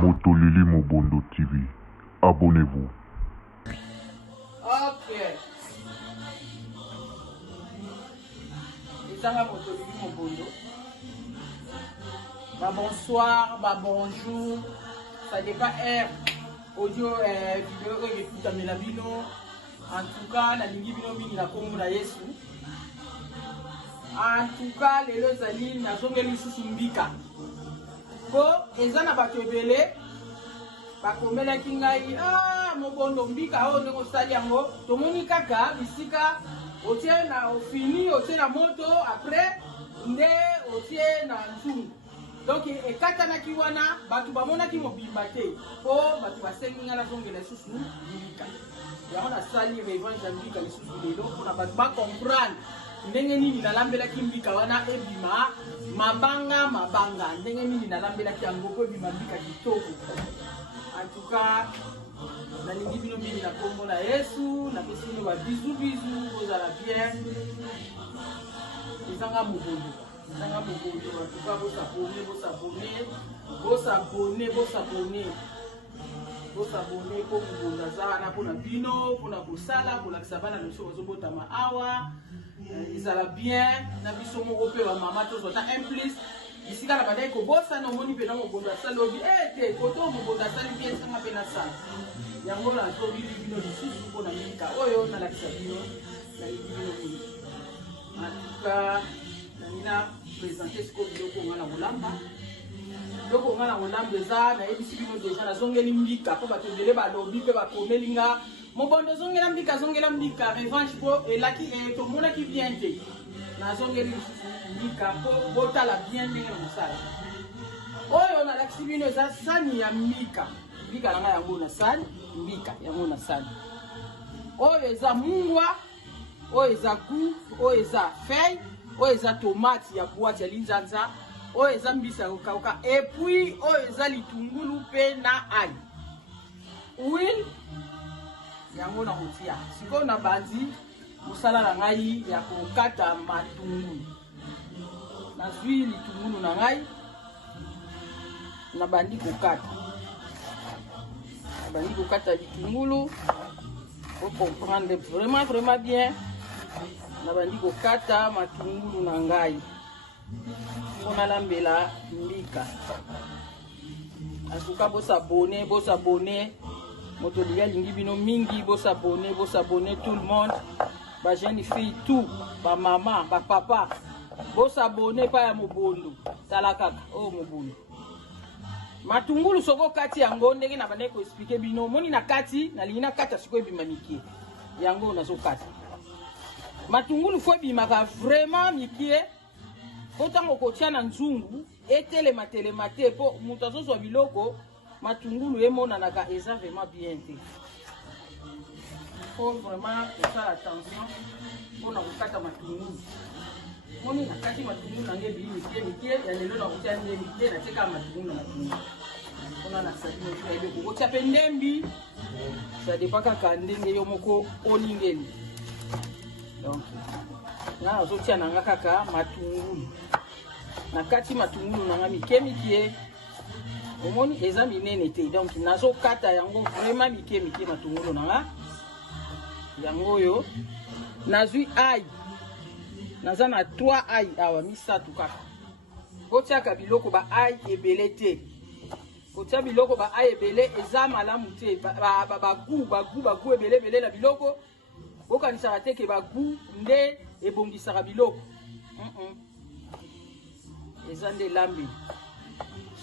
Motolili Mobondo TV. Abonnez-vous. Ok. Et ça va Motolili Mobondo. Bah bonsoir, bah bonjour. Ça dépend audio vidéo que j'écoute à Melabino. En tout cas, la ligne bino mingi la Congo na Yesu. En tout cas, les deux amis na zongeli susumbika. Ko ezana batebele bakomela kingai mobondo mbika o ndeko sali yango tomoni kaka bisika otie na ofini otie na moto après nde otie na nzungu donc ekatana ki wana batu bamona ki mobimba te po batu basengi ngala zongela susu mbika yango na sali revanche mbika lisusu lelo pona batu ba comprendre ndenge nini nalambelaki mbika wana ebima mabanga ndenge nini nalambelaki yango po ebima mbika kitoko. En tout cas nalingi bino mingi na kombo na Yesu na pesi bino ba bisou bozala bien ezanga mobondo en tout cas bosabone po mobondo aza wana mpona bino mpona kosala kolakisa bana na biso bazobotama awa ezala bien na biso moko mpe bamama tozwata un plus isika na bandai kobosana omoni mpena mobondo asali obi te koto mobondo asali bien esanga mpe nasala yango nazobili bino lisusu mpona mbika oyo nalakisa bino nalingi bino mingi. En tout cas nanina présente sikoyo biloko nga na kolamba biloko nga na kolamba eza nayebisi bino deja nazongeli mbika mpo bato ebele balobi mpe bakomeli nga mobondo zongela mbika revanche po elaki tomonaki bien te nazongeli lisusu mbika mpo botala bien ndenge na mosala oyo nalakisi bino eza sani ya mbika na nga yango na sani mbika yango na sani oyo eza mungwa oyo eza gu oyo eza feuille oyo eza tomate ya boîte ya linzanza oyo eza mbisa ya kokauka epuis oyo eza litungulu mpe na ai huile yango na kotia sikoyo na bandi mosala na ngai ya kokata matungulu nazwi litungulu na ngai nabandi kokata litungulu pour comprendre vraiment bien nabandi kokata matungulu na ngai mpona lambela mbika. En tout cas bosabone moto liya lingi bino mingi bosabone tout le monde ba jeune fille tout ba maman ba papa bosabone pa ya mobondo tala kaka mobondo matungulu soko kati yango ndenge na bande ko expliquer bino moni na kati na lina kata siko ebima mikie yango na so kati matungulu fo ebima ka vraiment mikie kotango kotia na nzungu etelema te po mutu azozwa biloko matungulu emonanaka eza vraiment bien te. Faut vraiment faire attention mpona kokata matungulu moni nakati matungulu nange bili mikie ya lelo na kotia nde mikie natika matungulu mpona nasabino ebe kokotia mpe ndembi ça dépend kaka ndenge yo moko olingeli donc nga azotia nanga kaka matungulu nakati matungulu nanga mikie omoni eza minene te donc nazokata yango vraiment mikie matungulu nanga yango oyo nazwi ai naza na 3 ai awa misatu kaka kotiaka biloko ba ai ebele te kotia biloko ba ai ebele eza malamu te bagu ebele na biloko bokanisaka te ke bagu nde ebongisaka biloko eza nde lambi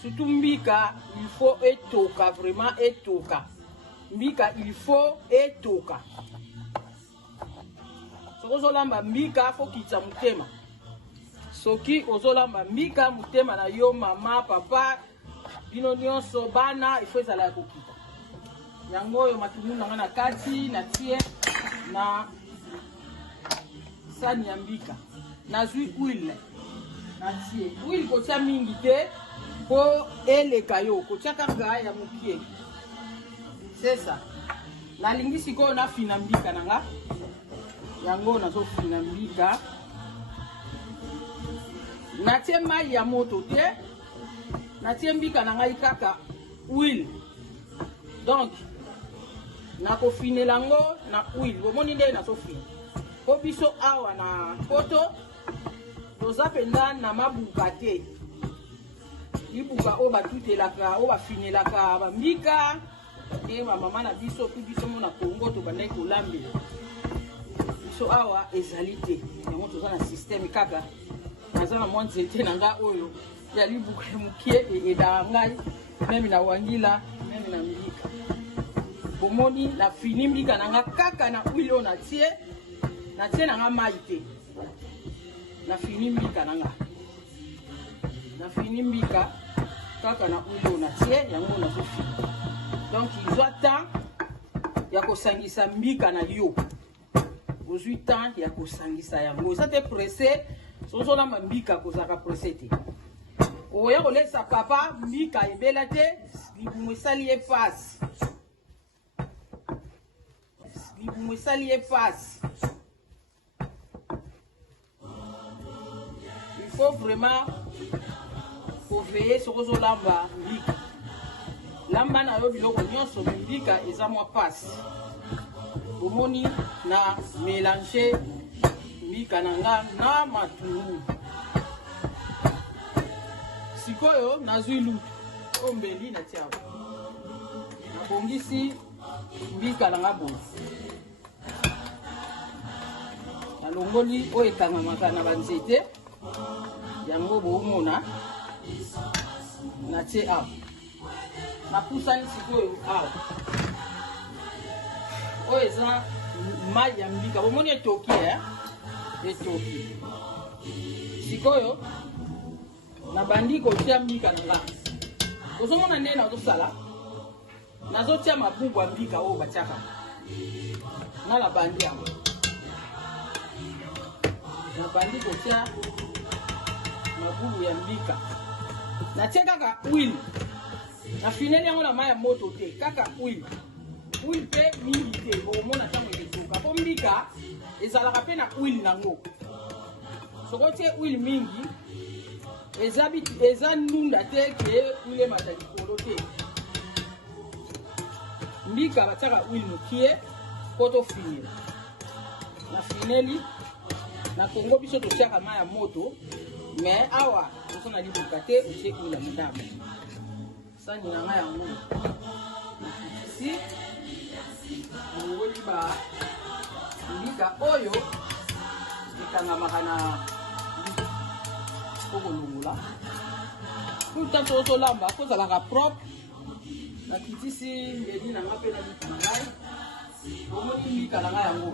surtout mbika il faut etoka vraiment etoka mbika il faut etoka soki ozolamba mbika fo kitisa motema soki ozolamba mbika motema na yo mama papa bino nyonso bana il faut ezala ya kokita yango oyo matungulu nanga na kati natie na sani ya mbika nazwi huile natie huile kotia mingi te po eleka yo kotia kaka ya mokie sesa nalingi sikoyo nafina mbika nanga yango nazofina mbika natie mai ya moto te natie mbika na ngai kaka huile. Donc nakofinela yango na huile. Bomoni nde nazofina. Po biso awa na poto toza mpenza na mabuka te. Libuka oyo batutelaka oyo bafinelaka bambika te bamama na biso mpe biso mo na Congo tobandaki kolambela. Biso awa ezali te. Yango toza na systeme kaka. Naza na mwa nzete na nga oyo ya libuka ya mokie edaka ngai meme na wangila meme na mbika. Bomoni na fini mbika na nga kaka na huile oyo natie na nga mai te. Na fini mbika na nga. Na fini mbika kaka na huile oyo natie yango nazofina. Donc izwa temps ya kosangisa mbika na yo. Ozwi temps ya kosangisa yango. Eza te pressé sozolamba mbika kozaka pressé te. Oya kolesa papa mbika ebela te libumu esali ye pasi. Libumu esali ye pasi. Il faut vraiment veiller sur ozolamba mbika. Lamba na yo biloko nyonso mbika eza mwa pasi. Bomoni na mélanger mbika na nga na matungulu. Sikoyo nazwi lutu ombeli na tia. Nabongisi mbika na nga boye. Nalongoli oyo ekangamaka na banzete yango boomona natie awa. Napusani sikoyo awa. Oyo eza mai ya mbika. Bomoni etoki etoki. Sikoyo nabandi kotia mbika na nga. Ozomona nde nazosala. Nazotia mabubu ya mbika oyo batiaka. Na nabandi yango. Nabandi kotia mabubu ya mbika. Natia kaka huile. Nafineli yango na mai ya moto te. Kaka huile. Huile pe mingi te. Bomona tango ezetoka. Po mbika ezalaka pe na huile nango. Soko tie huile mingi eza nunda te ke huile mata likolo te. Mbika batiaka huile mokie po tofinela. Na fineli na Congo biso totiaka mai ya moto mais awa tozona libuka te otie huile ya madame. Sani na ngai yango. Si ngoli ba mbika oyo ekangamaka na kokolongola. Tout temps tozolamba kozalaka propre. Nakitisi mbeli na nga mpe na mbika na ngai. Bomoni mbika na ngai yango.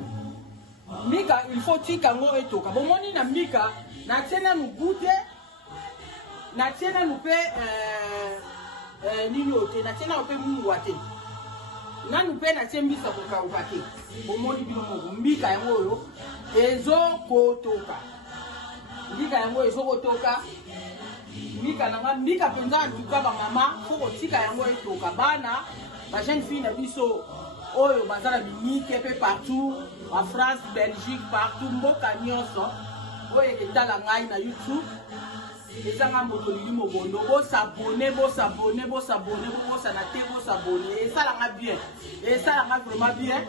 Mbika il faut tika yango etoka. Bomoni na mbika natie nanu gute. Natie nanu mpe nini ote. Natie nanu mpe mungwa te. Nanu mpe natie mbisa kokauka te. Bomoni bino moko. Mbika yango oyo ezokotoka. Mbika yango ezokotoka. Mbika nanga mbika penza nduka ba mama foko tika yango etoka bana ba jeune fille na biso oyo bazala binike pe partout en France, Belgique, partout mboka nyonso oyo etala ngai na YouTube ezanga moto limo bondo bo s'abonner bo sana te bo s'abonner et ça la bien et ça la vraiment bien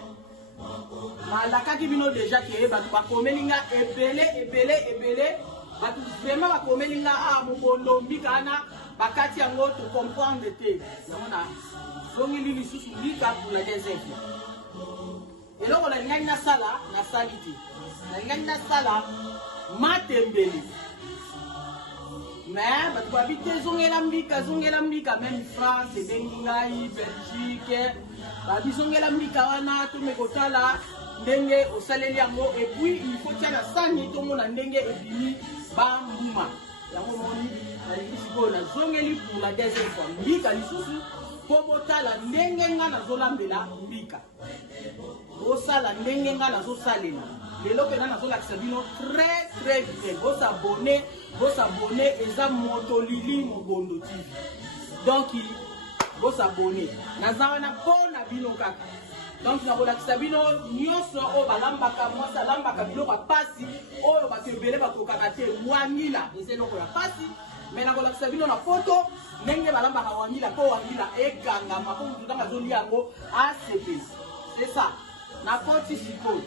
malaka ki bino déjà ke ba ba komelinga ebele batu vraiment ba komelinga a mobondo mbikana bakati yango to comprendre te namona zongi lili susu mbika pour la deuxième fois eloko la ngani na sala na saliti na ngani na sala matembeli mais batu babite zongela mbika même France bengingai Belgique babi zongela mbika wana to mekotala ndenge osaleli yango et puis il faut tirer la sani to mona ndenge ebimi bambuma yango moni na na zongeli pour la deuxième fois mbika lisusu po botala ndenge nga nazolambela mbika osala ndenge nga nazosalela lelo ke nazolakisa bino très bien bosabone eza moto lili mobondo TV donc bosabone naza wana mpo na bino kaka. Donc nakolakisa bino nyonso oyo balambaka mwasi alambaka biloko ya pasi oyo bato ebele bakokaka te wangila eza eloko ya pasi mais na kolakisa bino na poto ndenge balambaka wangila po wangila ekangama po mutu ntango azoli yango asepesi. C'est ça. Na koti sikoyo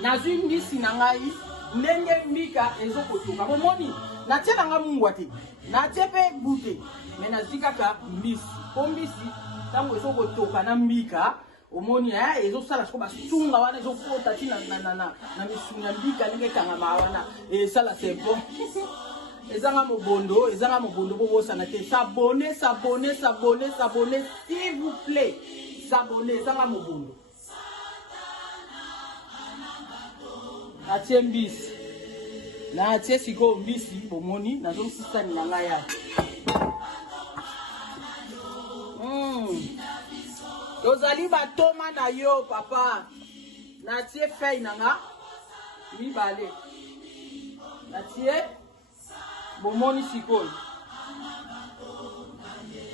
nazwi mbisi na ngai ndenge mbika ezokotoka. Bomoni natie nanga mungwa te, natie pe bute, me nazwi kaka mbisi po mbisi ntango ezokotoka na mbika omoni ezosala siko basunga wana ezokota ti na misuni ya mbika ndenge ekangama wana esala c'est bon. Ezanga mobondo po bosana te. S'abonner, s'il vous plaît. S'abonner, ezanga mobondo. Natie mbisi. Natie siko mbisi bomoni nazosisani na ngai ya. Tozali batoma na yo papa. Natie feuille nanga mibale. Natie bomoni sikoyo.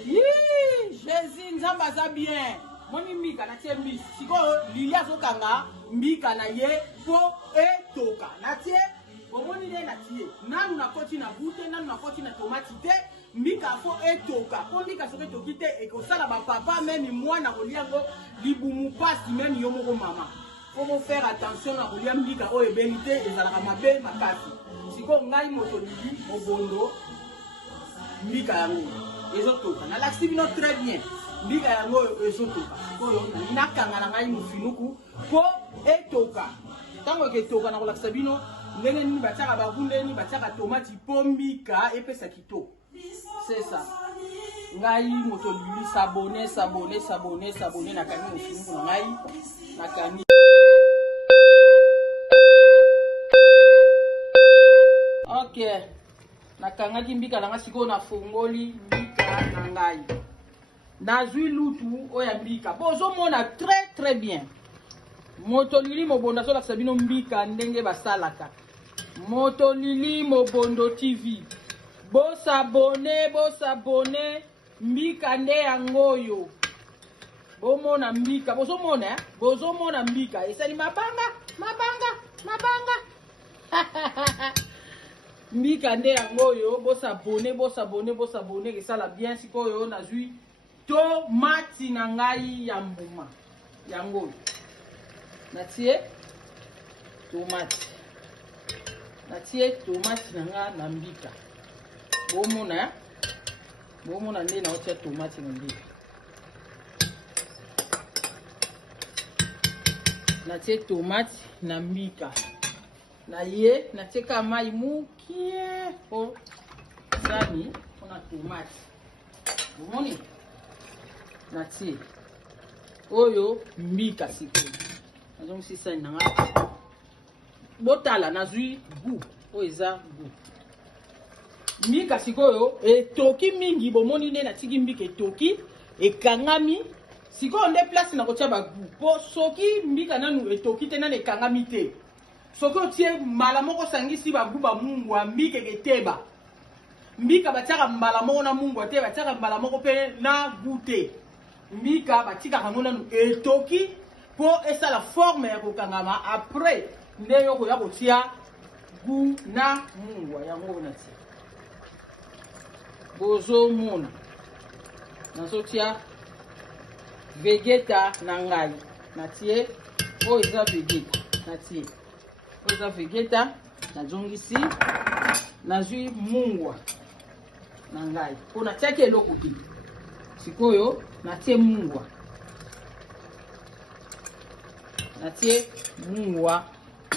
Jésus nzamba aza bien. Moni mbika natie mbisi. Sikoyo lili azokanga mbika na ye po etoka. Natie bomoni nde natie. Nanu nakoti na bute, nanu nakoti na tomati te. Mbika fo etoka. Po mbika soki etoki te ekosala bapapa meme mwana koliango libumu pasi meme yo moko mama. Faut faire attention na kolia mbika oyo ebeli te ezalaka mabe makasi. Siko ngai moto lili mobondo mbika yango ezotoka. Nalakisi bino très bien. Mbika yango ezotoka. Sikoyo nakanga na ngai mofinuku po etoka. Tango eketoka na kolakisa bino ndenge nini batiaka babundeni batiaka tomati po mbika epesa kitoko. C'est ça. Ngai moto lili s'abonner nakani mofinuku na ngai nakani. Ok, nakangaki mbika nanga sikoyo nafungoli mbika na ngai. Nazwi lutu oya mbika. Bozomona très bien. Moto lili mobondo azolakisa bino mbika ndenge basalaka. Moto lili mobondo TV. Bosabone mbika nde yangoyo. Bomona mbika, bozomona mbika. Esali mabanga. Mbika nde yangoyo, bosabone kesala bien sikoyo nazwi tomati na ngai ya mbuma yangoyo. Natie tomati na nga na mbika. Bomona nde na otia tomati na mbika. Natie tomati na mbika. Na ye natie ka mai mukie po sani ona tomati. Bomoni natie oyo mbika sikoyo. Nazongi sisa nanga botala nazwi goût oyo eza goût. Mbika sikoyo etoki mingi bomoni nde natiki mbika etoki ekangami. Sikoyo nde place na kotia ba goût. Po soki mbika nanu etoki te nanu ekangami te. Soki otie mbala moko sangisi ba goût ba mungwa mbika keteba. Mbika batiaka mbala moko na mungwa te batiaka mbala moko pe na goût te. Mbika batika kango nanu etoki po esala forme ya kokangama après nde yo koya kotia goût na mungwa yango natia. Bozomona nazotia vegeta na ngai natie oyo eza vegeta natie oyo eza vegeta nazongisi nazwi mungwa na ngai po natiaki eloko te sikoyo natie mungwa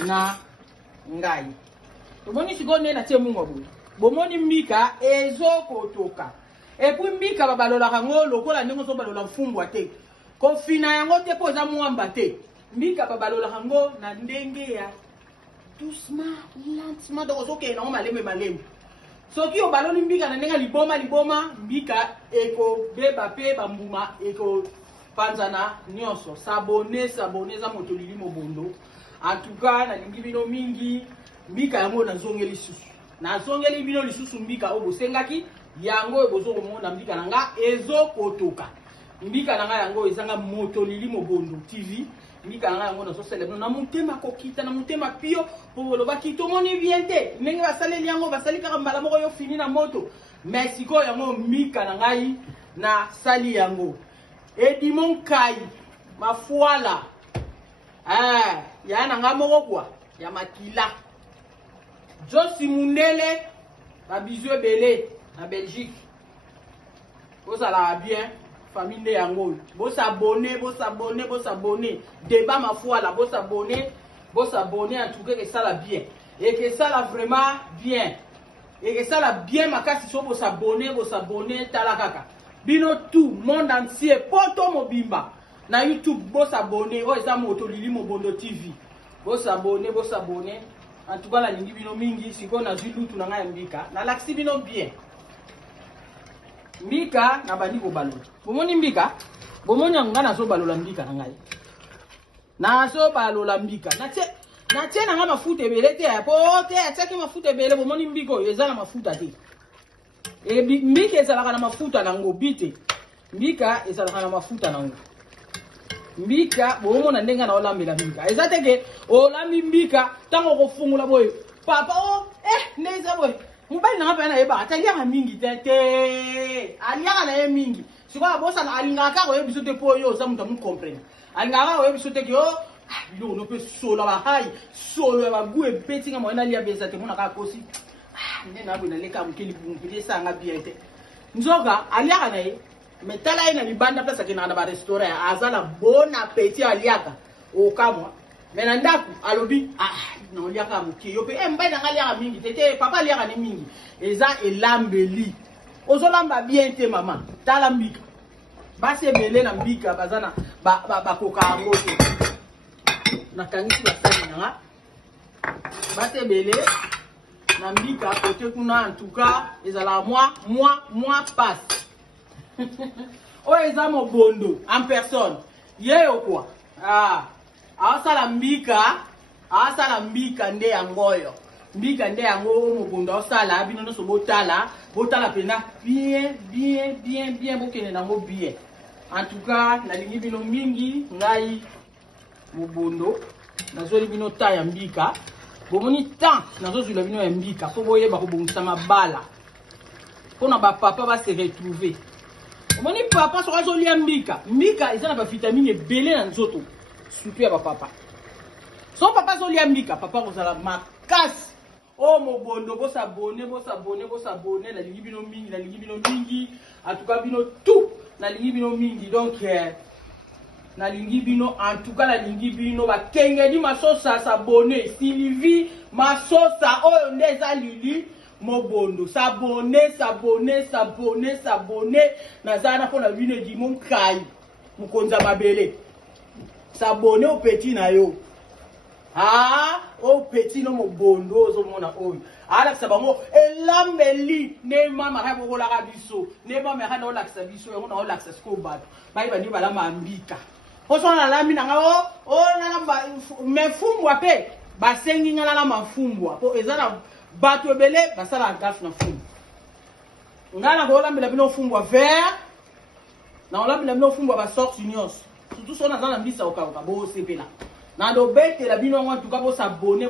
na ngai. Tomoni sikoyo nde natie mungwa boye. Bomoni mbika ezokotoka. Epui mbika babalolaka ngo lokola ndenge ozobalola mfumbwa te. Kofina yango te po eza mwamba te. Mbika babalolaka ngo na ndenge ya doucement, lentement, donc ozokende nango maleme. Soki obaloli mbika na ndenge liboma mbika ekobeba pe bambuma ekopanzana nyonso. S'abonner za moto lili mobondo. En tout cas nalingi bino mingi mbika yango nazongeli lisusu. Nazongeli bino lisusu mbika oyo bosengaki yango bozokomona mbika nanga ezokotoka. Mbika nanga yango ezanga moto lili mobondo TV mbika na yango na so célébrer na mutema kokita na mutema pio pour le bakito moni bien te ndenge basali yango basali kaka mbala moko yo fini na moto Mexico yango mbika na ngai na sali yango Edimon Kai mafuala ya na ngamoko kwa ya makila Josi Mundele ba bizu ebele na Belgique vous allez bien famille de yango vous s'abonner débat ma foi là vous s'abonner en tout cas que ça la bien et que ça la vraiment bien et que ça la bien makasi so vous s'abonner tala kaka bino tout monde entier poto mobimba na YouTube vous s'abonner o eza moto lili mobondo TV vous s'abonner en tout cas la lingi bino mingi siko na zulutu na ngai mbika na laksi bino bien mbika na bani bobalo bomoni mbika bomoni nga na so balola mbika na ngai na so balola mbika na tie na nga mafuta ebele te po te ataki mafuta ebele bomoni mbika oyo eza na mafuta te e mbika ezalaka na mafuta nango bite mbika ezalaka na mafuta nango mbika bomona ndenga na olambela mbika eza teke olambi mbika tango kofungula boyo papa neza boyo mobali na ngapa na yeba ataliaka mingi te aliaka na ye mingi sikola bosa na alingaka ko yebiso te po yo za muta mu comprendre alingaka ko yebiso te ko bilo no pe solo ba hai solo ba gu e betinga mo na lia beza te mona ka kosi nne na bona leka mukeli bumpile sanga biete nzoka aliaka na ye metala ina libanda pesa kina na ba restaurant azala bon appétit aliaka o kamwa mena ndaku alobi na oliaka muki yo pe mbai na ngaliaka mingi tete papa aliaka ni mingi eza elambeli ozolamba bien te mama tala mbika basi ebele na mbika bazana ba koka ngo te na kangisi basali nanga basi ebele na mbika kote kuna en tout cas ezala moi passe o eza mobondo en personne yeyo kwa asala mbika nde yangoyo mbika nde yango mobondo osala bino no so botala pena bien bokene nango bien en tout cas nalingi bino mingi ngai mobondo nazoli bino ta ya mbika bomoni temps nazozwila bino ya mbika po boyeba kobongisa mabala mpona bapapa base retrouver omoni papa soki azolia mbika eza na bavitamine ebele na nzoto surtout ya bapapa so papa azolia mbika papa kozala makasi o mobondo bosabone nalingi bino mingi en tout cas bino tout nalingi bino mingi donc nalingi bino en tout cas nalingi bino bakengedi masosa sabone Sylvie masosa oyo nde eza lili mobondo sabone nazana pona bino Edimon Kai mukonza mabele sabone au petit na yo au petit no mobondo ozomona oyo ala sabango elambeli ne mama ha bokola ka biso ne mama ha na olakisa biso yango na olakisa sko bato bai bandi balama mbika poso na lami na ngao na lamba mefumbwa pe basengi ngala la mafumbwa po ezana bato ebele basala gaf na fumbu ngala ko lambela bino fumbwa vert na olambela bino fumbwa ba sorts unions surtout so na zana mbisa okaka bo sepela na do bete la bino ngwa tuka bo s'abonner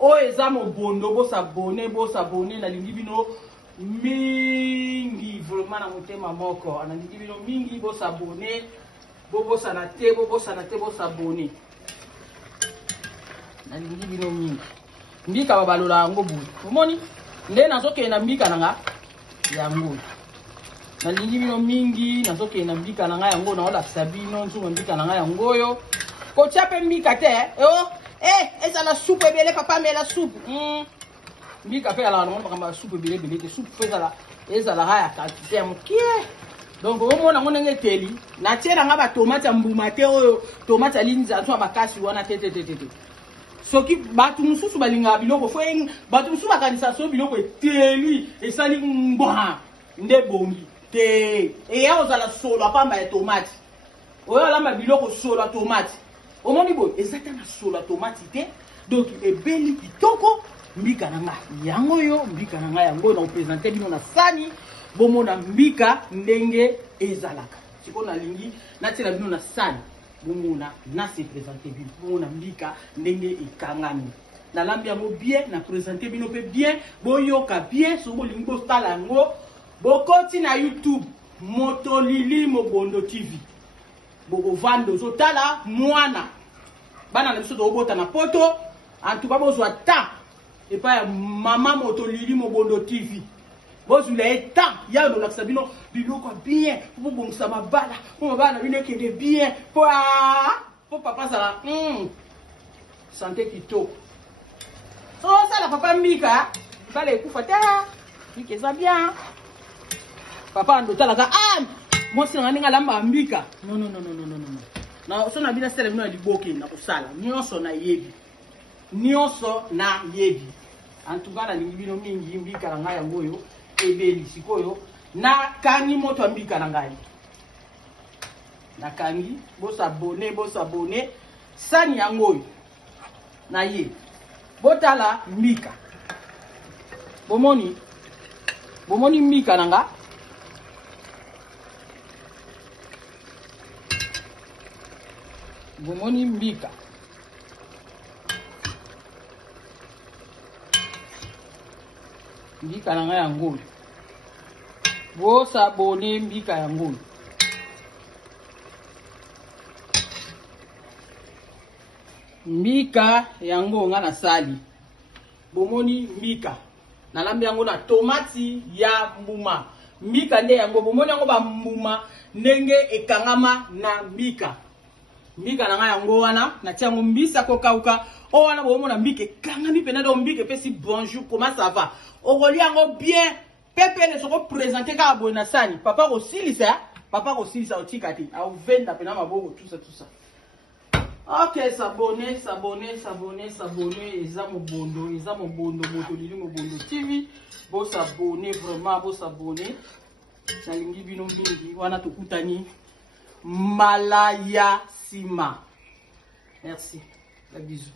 o eza mobondo bo s'abonner na lingi bino mingi vraiment na motema moko na lingi bino mingi bo s'abonner bo s'abonner na lingi bino mingi mbika babalola ngo boye omoni nde nazoke na mbika nanga yango na lingi bino mingi nazoke na mbika nanga yango na olakisa bino nzungu mbika nanga yango yo kotia pe mbika te eza la soupe ebele papa me la soupe mbika pe ala na bakamba soupe ebele te soupe ezala haya quantité ya mokie donc omona ngo ndenge teli na tie nanga ba tomate ya mbuma te oyo tomate alinza nzo bakasi wana te soki batu mususu balinga biloko fo batu mususu bakanisa so biloko eteli esali mbwa nde bongi te ya ozala solo apamba ya tomate oyo alamba biloko solo ya tomate omoni boy ezata na solo ya tomate te donc ebeli kitoko mbika na nga yango na opresente bino na sani bomona mbika ndenge ezalaka siko nalingi natela bino na sani bomona na se présenter bino bomona mbika ndenge ekangami na lambi yango bien na présenter bino pe bien boyoka bien so bolingi botala yango bokoti na YouTube Motolili Mobondo TV bokovanda ozotala mwana bana na biso tobota na poto en tout cas bozwa ta epa ya mama Motolili Mobondo TV bozula eta ya ndo lakisa bino biloko bien po bongisa mabala po mabala bino kende bien po papa sala santé kitoko so sala papa mbika bala ekufa ta mbika eza bien papa ndo talaka mwasi na ninga lamba mbika non na so na bina sele bino liboke na kusala nyonso na yebi en tout cas na lingi bino mingi mbika na ngai yango yo ebeli sikoyo na kangi moto ambika na ngai na kangi bosabone sani yango yo na ye botala mbika bomoni mbika na nga bomoni mbika na nga yango bosabone mbika yango mbika yango nga na sali bomoni mbika na lambi yango na tomati ya mbuma mbika nde yango bomoni yango ba mbuma ndenge ekangama na mbika na nga yango wana na tiango mbisa kokauka o wana bomona mbika ekangami pena do mbika pesi bonjour comment ça va o roli yango bien pepe ne soko présenter ka boye na sani papa ko silisa otika ti au venda pena maboko tout ça. Ok, s'abonner, eza mobondo Motolili Mobondo TV. Bo s'abonner vraiment, bo s'abonner. Salingi bino mingi wana tokutani malaya sima. Merci. Bisous.